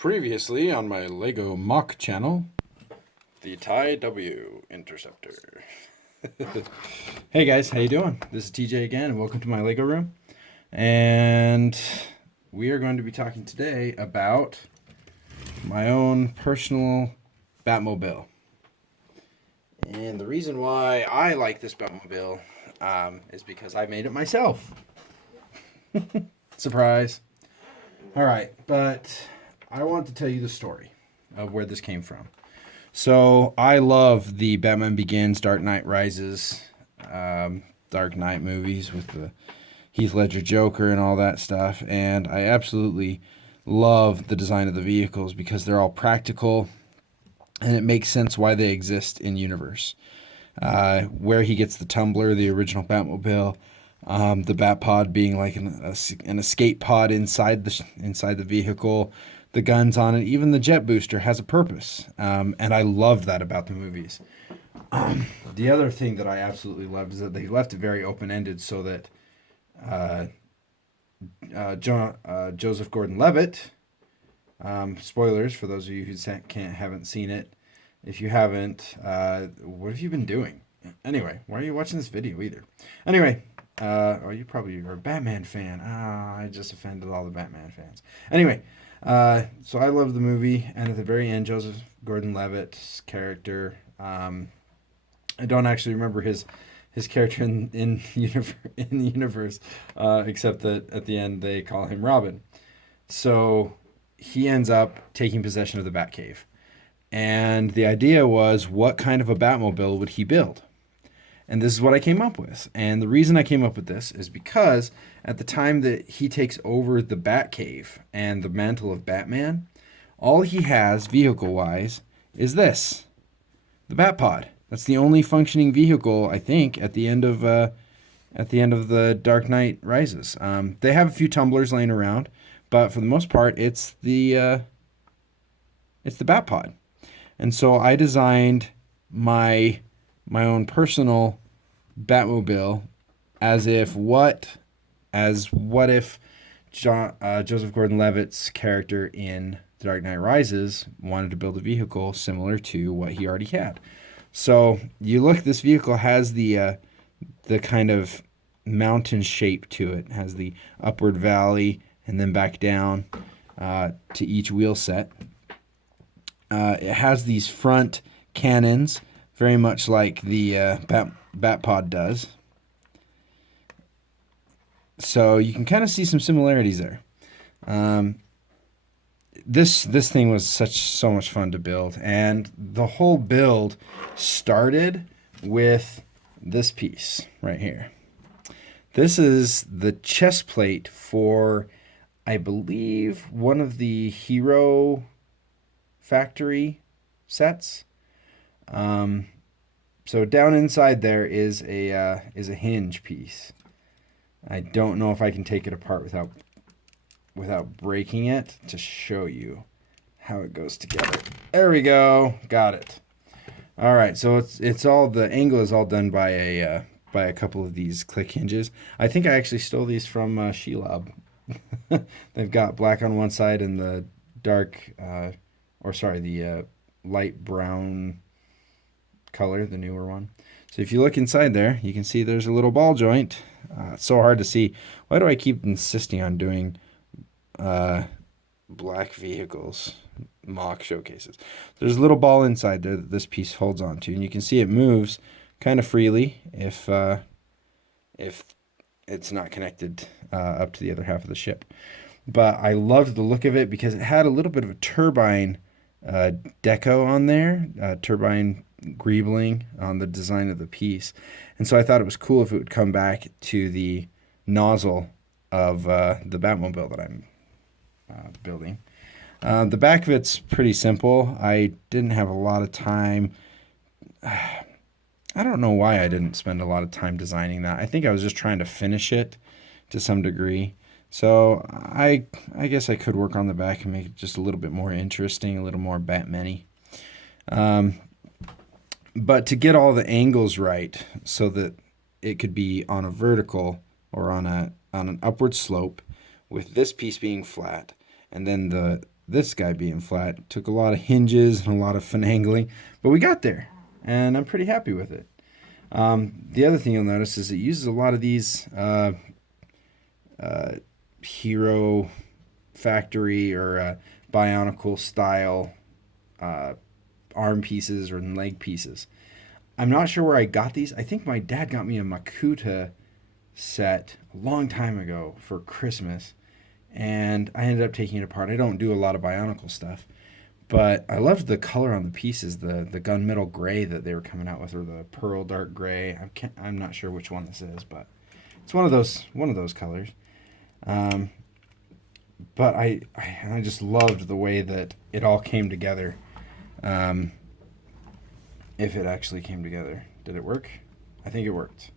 Previously on my Lego Mock channel, the TIE W Interceptor. Hey guys, how you doing? This is TJ again, and welcome to my Lego room. And we are going to be talking today about my own personal Batmobile. And the reason why I like this Batmobile is because I made it myself. Surprise. All right, but I want to tell you the story of where this came from. So I love the Batman Begins, Dark Knight Rises, Dark Knight movies with the Heath Ledger Joker and all that stuff. And I absolutely love the design of the vehicles because they're all practical and it makes sense why they exist in universe. Where he gets the tumbler, the original Batmobile, the Batpod being like an escape pod inside the vehicle, the guns on it, even the jet booster has a purpose, and I loved that about the movies. The other thing that I absolutely loved is that they left it very open-ended, so that Joseph Gordon-Levitt, spoilers for those of you who haven't seen it. If you haven't, what have you been doing? Anyway, why are you watching this video either? Anyway, you probably are a Batman fan. I just offended all the Batman fans. Anyway, so I love the movie, and at the very end, Joseph Gordon-Levitt's character, I don't actually remember his character in the universe, except that at the end they call him Robin. So he ends up taking possession of the Batcave. And the idea was, what kind of a Batmobile would he build? And this is what I came up with. And the reason I came up with this is because at the time that he takes over the Batcave and the mantle of Batman, all he has, vehicle-wise, is this, the Batpod. That's the only functioning vehicle, I think, at the end of the Dark Knight Rises. They have a few tumblers laying around, but for the most part, it's the Batpod. And so I designed my own personal Batmobile as what if Joseph Gordon-Levitt's character in The Dark Knight Rises wanted to build a vehicle similar to what he already had. So you look, this vehicle has the kind of mountain shape to it. It has the upward valley and then back down to each wheel set. It has these front cannons, very much like the Batpod does. So you can kind of see some similarities there. This thing was so much fun to build, and the whole build started with this piece right here. This is the chest plate for, I believe, one of the Hero factory sets. So down inside there is a hinge piece. I don't know if I can take it apart without breaking it to show you how it goes together. There we go. Got it. All right, so it's all, the angle is all done by a couple of these click hinges. I think I actually stole these from Shelob. They've got black on one side and the the light brown color, the newer one. So if you look inside there, you can see there's a little ball joint. It's so hard to see. Why do I keep insisting on doing black vehicles mock showcases? There's a little ball inside there that this piece holds on to, and you can see it moves kind of freely if it's not connected up to the other half of the ship. But I loved the look of it because it had a little bit of a turbine deco on there, turbine greebling on the design of the piece. And so I thought it was cool if it would come back to the nozzle of the Batmobile that I'm building. The back of it's pretty simple. I didn't have a lot of time. I don't know why I didn't spend a lot of time designing that. I think I was just trying to finish it to some degree. So I guess I could work on the back and make it just a little bit more interesting, a little more Batman-y. But to get all the angles right so that it could be on a vertical or on an upward slope with this piece being flat, and then this guy being flat. It took a lot of hinges and a lot of finagling, but we got there, and I'm pretty happy with it. The other thing you'll notice is it uses a lot of these Hero factory or Bionicle style arm pieces or leg pieces. I'm not sure where I got these. I think my dad got me a Makuta set a long time ago for Christmas, and I ended up taking it apart. I don't do a lot of Bionicle stuff, but I loved the color on the pieces, the gunmetal gray that they were coming out with, or the pearl dark gray. I'm not sure which one this is, but it's one of those colors. But I just loved the way that it all came together. If it actually came together. Did it work? I think it worked.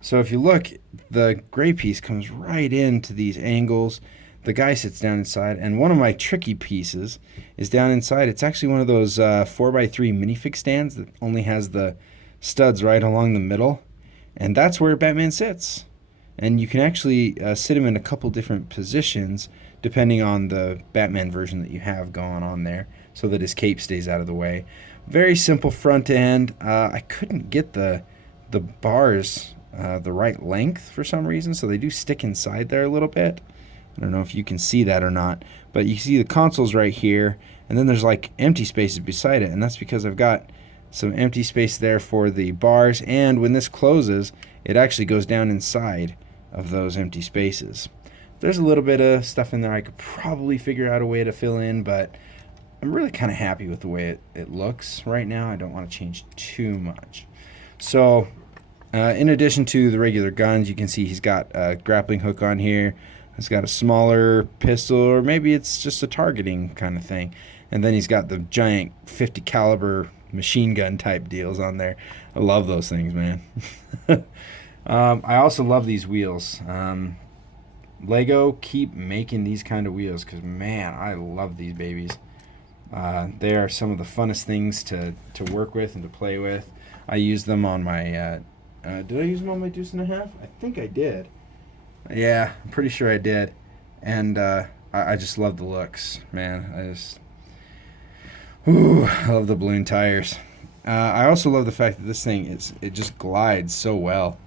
So if you look, the gray piece comes right into these angles. The guy sits down inside, and one of my tricky pieces is down inside. It's actually one of those 4x3 minifig stands that only has the studs right along the middle, and that's where Batman sits. And you can actually sit him in a couple different positions depending on the Batman version that you have going on there, so that his cape stays out of the way. Very simple front end. I couldn't get the bars the right length for some reason, so they do stick inside there a little bit. I don't know if you can see that or not, but you see the console's right here, and then there's like empty spaces beside it, and that's because I've got some empty space there for the bars, and when this closes, it actually goes down inside of those empty spaces. There's a little bit of stuff in there I could probably figure out a way to fill in, but I'm really kind of happy with the way it looks right now. I don't want to change too much. So in addition to the regular guns, you can see he's got a grappling hook on here. He's got a smaller pistol, or maybe it's just a targeting kind of thing. And then he's got the giant 50 caliber machine gun type deals on there. I love those things, man. I also love these wheels. Lego, keep making these kind of wheels, because man, I love these babies. They are some of the funnest things to work with and to play with. I use them on my did I use them on my Deuce and a Half? I think I did. Yeah, I'm pretty sure I did. And I just love the looks, man. I love the balloon tires. I also love the fact that this thing it just glides so well.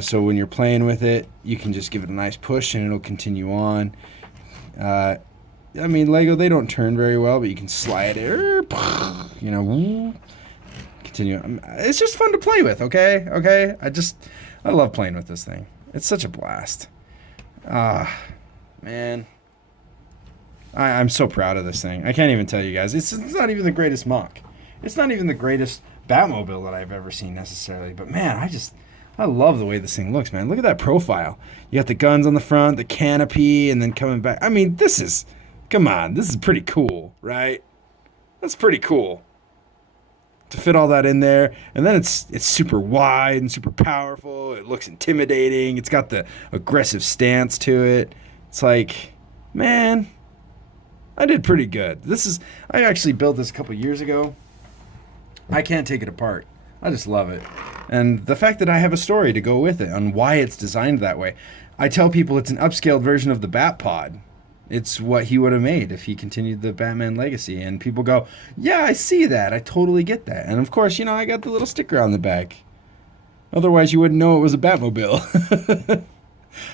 So when you're playing with it, you can just give it a nice push and it'll continue on. I mean, Lego, they don't turn very well, but you can slide it, continue. It's just fun to play with, okay? I love playing with this thing. It's such a blast. Man. I'm so proud of this thing. I can't even tell you guys. It's not even the greatest mock. It's not even the greatest Batmobile that I've ever seen necessarily, but man, I love the way this thing looks, man. Look at that profile. You got the guns on the front, the canopy, and then coming back. I mean, come on, this is pretty cool, right? That's pretty cool. To fit all that in there. And then it's super wide and super powerful. It looks intimidating. It's got the aggressive stance to it. It's like, man, I did pretty good. I actually built this a couple years ago. I can't take it apart. I just love it. And the fact that I have a story to go with it on why it's designed that way. I tell people it's an upscaled version of the Batpod. It's what he would have made if he continued the Batman legacy. And people go, yeah, I see that. I totally get that. And of course, I got the little sticker on the back. Otherwise, you wouldn't know it was a Batmobile.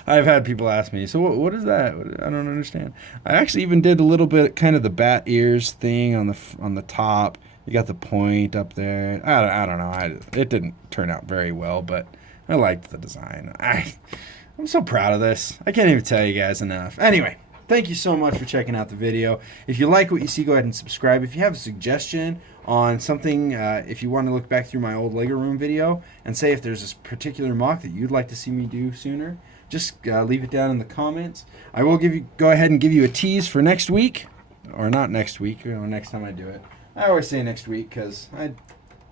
I've had people ask me, so what is that? I don't understand. I actually even did a little bit kind of the bat ears thing on the top. You got the point up there. I don't know. It didn't turn out very well, but I liked the design. I'm so proud of this. I can't even tell you guys enough. Anyway, thank you so much for checking out the video. If you like what you see, go ahead and subscribe. If you have a suggestion on something, if you want to look back through my old Lego Room video and say if there's a particular mock that you'd like to see me do sooner, just leave it down in the comments. I will go ahead and give you a tease for next week, or not next week, next time I do it. I always say next week because I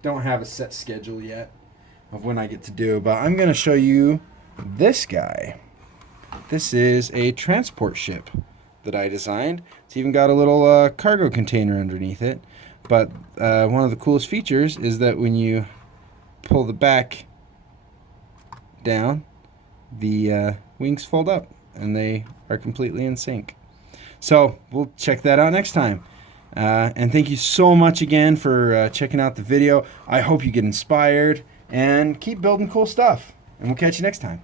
don't have a set schedule yet of when I get to do, but I'm going to show you this guy. This is a transport ship that I designed. It's even got a little cargo container underneath it, but one of the coolest features is that when you pull the back down, the wings fold up and they are completely in sync. So we'll check that out next time. And thank you so much again for checking out the video. I hope you get inspired and keep building cool stuff. And we'll catch you next time.